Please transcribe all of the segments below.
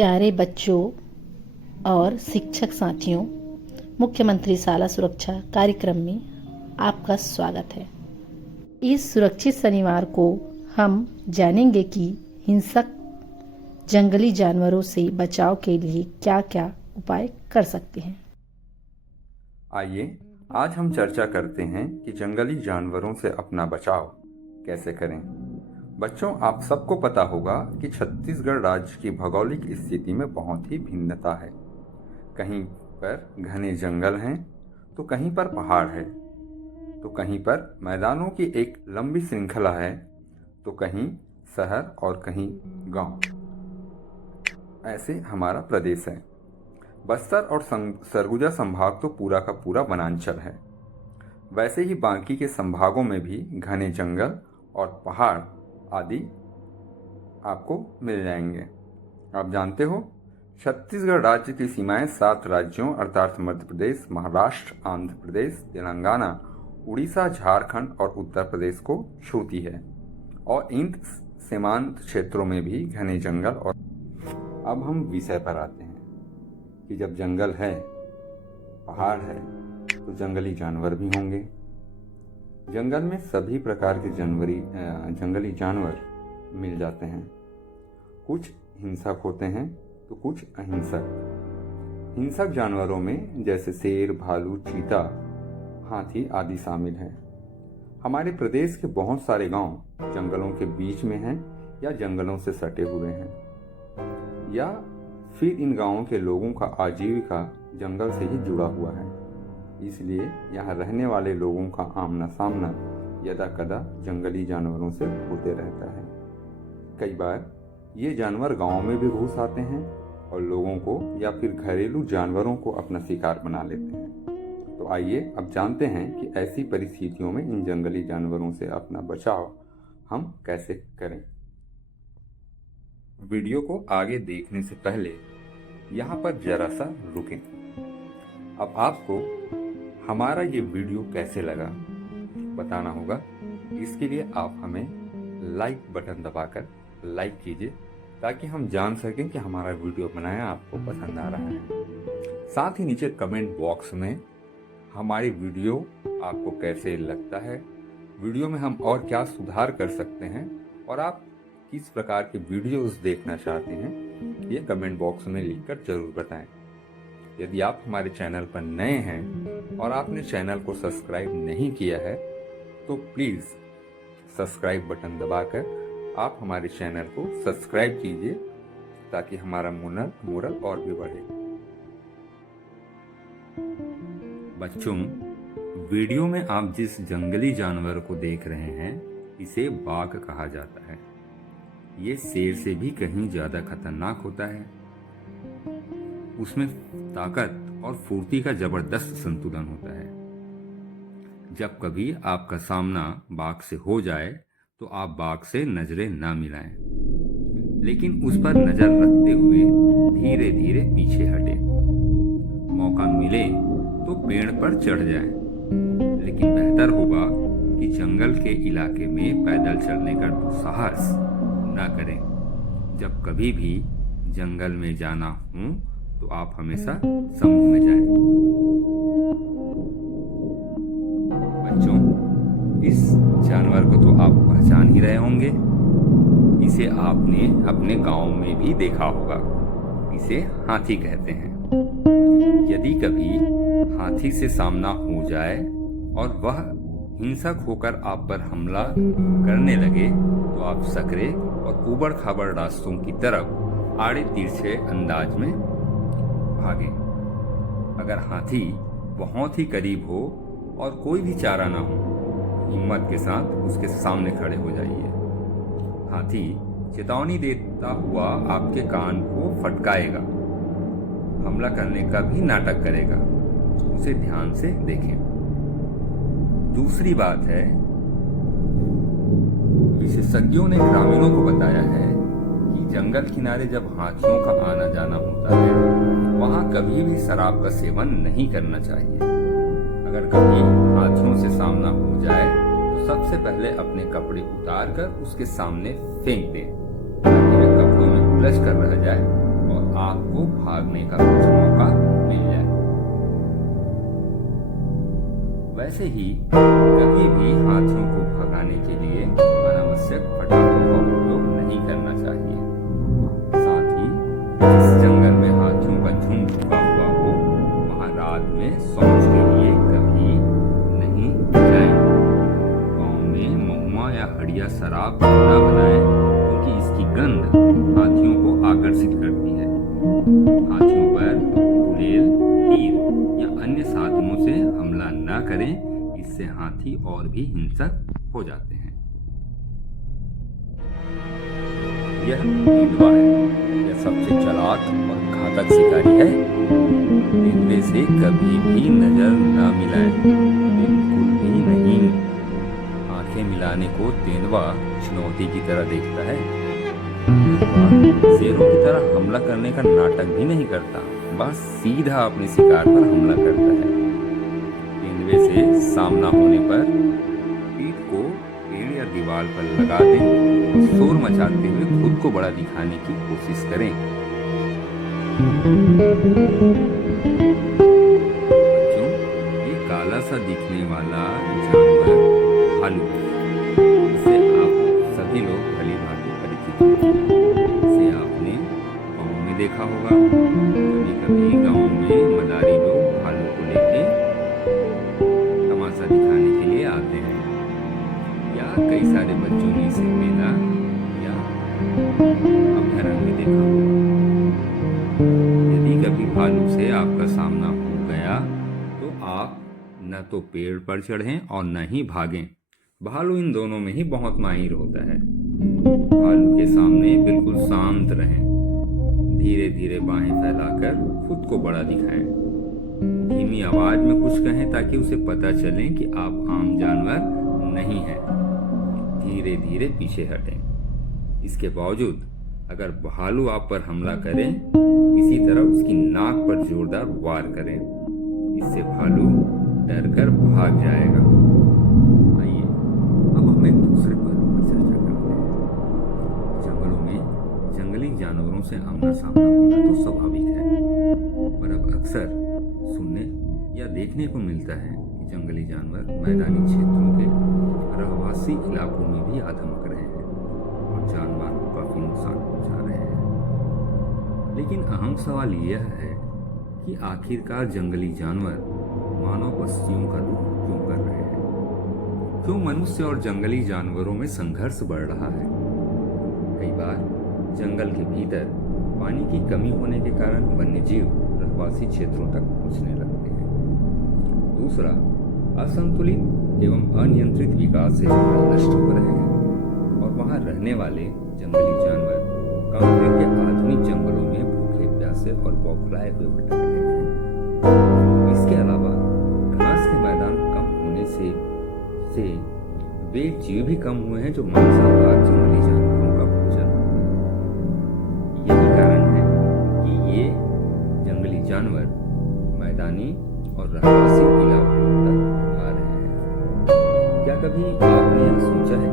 प्यारे बच्चों और शिक्षक साथियों, मुख्यमंत्री शाला सुरक्षा कार्यक्रम में आपका स्वागत है। इस सुरक्षित शनिवार को हम जानेंगे कि हिंसक जंगली जानवरों से बचाव के लिए क्या-क्या उपाय कर सकते हैं। आइए आज हम चर्चा करते हैं कि जंगली जानवरों से अपना बचाव कैसे करें। बच्चों, आप सबको पता होगा कि छत्तीसगढ़ राज्य की भौगोलिक स्थिति में बहुत ही भिन्नता है। कहीं पर घने जंगल हैं तो कहीं पर पहाड़ है, तो कहीं पर मैदानों की एक लंबी श्रृंखला है, तो कहीं शहर और कहीं गांव। ऐसे हमारा प्रदेश है। बस्तर और सरगुजा संभाग तो पूरा का पूरा वनांचल है। वैसे ही बाकी के संभागों में भी घने जंगल और पहाड़ आदि आपको मिल जाएंगे। आप जानते हो, छत्तीसगढ़ राज्य की सीमाएं 7 राज्यों अर्थात मध्य प्रदेश, महाराष्ट्र, आंध्र प्रदेश, तेलंगाना, उड़ीसा, झारखंड और उत्तर प्रदेश को छूती है और इन सीमांत क्षेत्रों में भी घने जंगल। और अब हम विषय पर आते हैं कि जब जंगल है, पहाड़ है, तो जंगली जानवर भी होंगे। जंगल में सभी प्रकार के जंगली जानवर मिल जाते हैं। कुछ हिंसक होते हैं तो कुछ अहिंसक। हिंसक जानवरों में जैसे शेर, भालू, चीता, हाथी आदि शामिल हैं। हमारे प्रदेश के बहुत सारे गांव जंगलों के बीच में हैं या जंगलों से सटे हुए हैं, या फिर इन गांवों के लोगों का आजीविका जंगल से ही जुड़ा हुआ है। इसलिए यहाँ रहने वाले लोगों का आमना सामना यदा कदा जंगली जानवरों से होते रहता है। कई बार ये जानवर गांव में भी घुस आते हैं और लोगों को या फिर घरेलू जानवरों को अपना शिकार बना लेते हैं। तो आइए अब जानते हैं कि ऐसी परिस्थितियों में इन जंगली जानवरों से अपना बचाव हम कैसे करें। वीडियो को आगे देखने से पहले यहाँ पर जरा सा रुकें। अब आपको हमारा ये वीडियो कैसे लगा बताना होगा। इसके लिए आप हमें लाइक बटन दबाकर लाइक कीजिए ताकि हम जान सकें कि हमारा वीडियो बनाया आपको पसंद आ रहा है। साथ ही नीचे कमेंट बॉक्स में हमारी वीडियो आपको कैसे लगता है, वीडियो में हम और क्या सुधार कर सकते हैं और आप किस प्रकार के वीडियोस देखना चाहते हैं, ये कमेंट बॉक्स में लिखकर जरूर बताएं। यदि आप हमारे चैनल पर नए हैं और आपने चैनल को सब्सक्राइब नहीं किया है तो प्लीज सब्सक्राइब बटन दबाकर आप हमारे चैनल को सब्सक्राइब कीजिए ताकि हमारा मोरल और भी बढ़े। बच्चों, वीडियो में आप जिस जंगली जानवर को देख रहे हैं इसे बाघ कहा जाता है। ये शेर से भी कहीं ज्यादा खतरनाक होता है। उसमें ताकत और फुर्ती का जबरदस्त संतुलन होता है। जब कभी आपका सामना बाघ से हो जाए तो आप बाघ से नजरें ना मिलाएं, लेकिन उस पर नजर रखते हुए धीरे धीरे पीछे हटे। मौका मिले तो पेड़ पर चढ़ जाएं, लेकिन बेहतर होगा कि जंगल के इलाके में पैदल चलने का दुस्साहस ना करें। जब कभी भी जंगल में जाना हो तो आप हमेशा समूह में जाएं। बच्चों, इस जानवर को तो आप पहचान ही रहे होंगे। इसे आपने अपने गांव में भी देखा होगा। इसे हाथी कहते हैं। यदि कभी हाथी से सामना हो जाए और वह हिंसक होकर आप पर हमला करने लगे तो आप सकरे और उबड़ खाबड़ रास्तों की तरफ आड़े तिरछे अंदाज में भागे। अगर हाथी बहुत ही करीब हो और कोई भी चारा ना हो तो हिम्मत के साथ उसके सामने खड़े हो जाइए। हाथी चेतावनी देता हुआ आपके कान को फटकाएगा, हमला करने का भी नाटक करेगा। उसे ध्यान से देखें। दूसरी बात है, विशेषज्ञों ने ग्रामीणों को बताया है कि जंगल किनारे जब हाथियों का आना जाना होता है वहां कभी भी शराब का सेवन नहीं करना चाहिए। अगर कभी हाथियों से सामना हो जाए तो सबसे पहले अपने कपड़े उतार कर उसके सामने फेंक दें ताकि वे कपड़ों में उलझ कर रह जाए और भागने का कुछ मौका मिल जाए। वैसे ही कभी भी हाथियों को भगाने के लिए अनावश्यक पटाखों का उपयोग नहीं करना चाहिए। साथ ही जिस जंगल में हाथियों का झुंड रुका हुआ हो वहां रात में शौच के लिए कभी नहीं जाएं। गाँव में महुआ या हड़िया शराब न बनाएं क्योंकि इसकी गंध हाथियों को आकर्षित करती है। हाथियों पर गुलेल, तीर या अन्य साधनों से हमला न करें, इससे हाथी और भी हिंसक हो जाते हैं। यह तेंदुआ है। यह सबसे चालाक और घातक शिकारी है। तेंदुए से कभी भी नजर न मिलाएं, बिल्कुल भी नहीं। आंखें मिलाने को तेंदुआ चुनौती की तरह देखता है। शेरों की तरह हमला करने का नाटक भी नहीं करता, बस सीधा अपने शिकार पर हमला करता है। तेंदुए से सामना होने पर पीठ को पेड़ या दीवार पर लगा दें और शोर मचाते हुए खुद को बड़ा दिखाने की कोशिश करें। बच्चों, ये काला सा दिखने वाला जानवर भालू, इसे आप सभी लोग भली भांति परिचित हैं। इसे आपने गाँव में देखा होगा। कभी कभी गाँव में मदारी लोग भालू को लेके तमाशा दिखाने के लिए आते हैं, या कई सारे बच्चों ने इसे मेला या अभयारण्य में देखा होगा। यदि कभी भालू से आपका सामना हो गया तो आप न तो पेड़ पर चढ़ें और न ही भागें। भालू इन दोनों में ही बहुत माहिर होता है। भालू के सामने बिल्कुल शांत रहें। धीरे धीरे बाहें फैलाकर खुद को बड़ा दिखाएं। धीमी आवाज में कुछ कहें ताकि उसे पता चले कि आप आम जानवर नहीं हैं। धीरे धीरे पीछे हटें। इसके बावजूद अगर भालू आप पर हमला करे, किसी तरह उसकी नाक पर जोरदार वार करें। इससे भालू डरकर भाग जाएगा। आइए अब हम एक दूसरे पहलू पर चर्चा करते हैं। जंगलों में जंगली जानवरों से आमना सामना होना तो स्वाभाविक है, पर अब अक्सर सुनने या देखने को मिलता है कि जंगली जानवर मैदानी क्षेत्रों के रहवासी इलाकों में भी आ धमक रहे हैं और जानवर को काफी नुकसान पहुंचा रहे हैं। लेकिन अहम सवाल यह है कि आखिरकार जंगली जानवर मानव बस्तियों का रुख क्यों कर रहे हैं? क्यों मनुष्य और जंगली जानवरों में संघर्ष बढ़ रहा है? कई बार जंगल के भीतर पानी की कमी होने के कारण वन्यजीव रहवासी क्षेत्रों तक पहुंचने लगते हैं। दूसरा, असंतुलित एवं अनियंत्रित विकास से जंगल नष्ट हो रहे हैं और वहां रहने वाले जंगली जानवर कंक्रीट के आधुनिक जंगलों में भूखे प्यासे और बौखलाए हुए भटक रहे हैं। इसके अलावा घास के मैदान कम होने से वे जीव भी कम हुए हैं जो मांसाहार जंगली जानवरों का भोजन हैं। यही कारण है कि ये जंगली जानवर मैदानी और रहवासी इलाकों तक आ रहे हैं। क्या कभी आपने यह सोचा है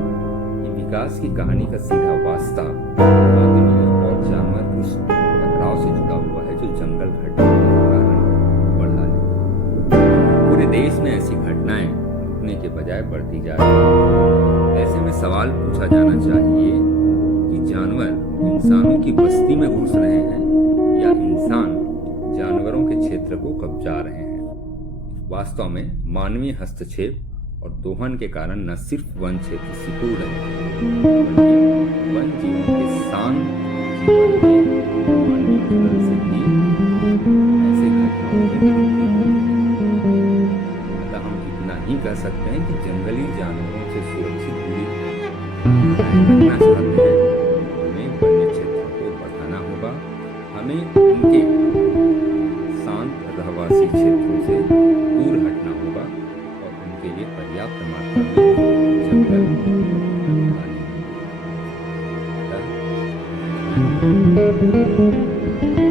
कि विकास की कहानी का सीधा वास्ता आदमी और जानवर कुछ टकराव से जुड़ा हुआ है जो जंगल घटना के कारण बढ़ा है? पूरे देश में ऐसी घटनाएं रुकने के बजाय बढ़ती जा रही है। ऐसे में सवाल पूछा जाना चाहिए कि जानवर इंसानों की बस्ती में घुस रहे हैं या इंसान जानवरों के क्षेत्र को कब्जा रहे हैं? वास्तव में मानवीय हस्तक्षेप और दोहन के कारण न सिर्फ वन क्षेत्र सिकुड़ रहे हैं, बल्कि वन जीवों के शांत जीवन में मानवीय खलल से भी ऐसे घटनाओं में वृद्धि हुई है। अतः हम इतना ही कह सकते हैं कि जंगली जानवरों से सुरक्षित दूरी रखना चाहते हैं, हमें वन्य क्षेत्रों को बढ़ाना होगा। हमें उनके शांत रहवासी क्षेत्रों से दूर हटना होगा और उनके लिए पर्याप्त मात्रा में जंगल बनाने होंगे।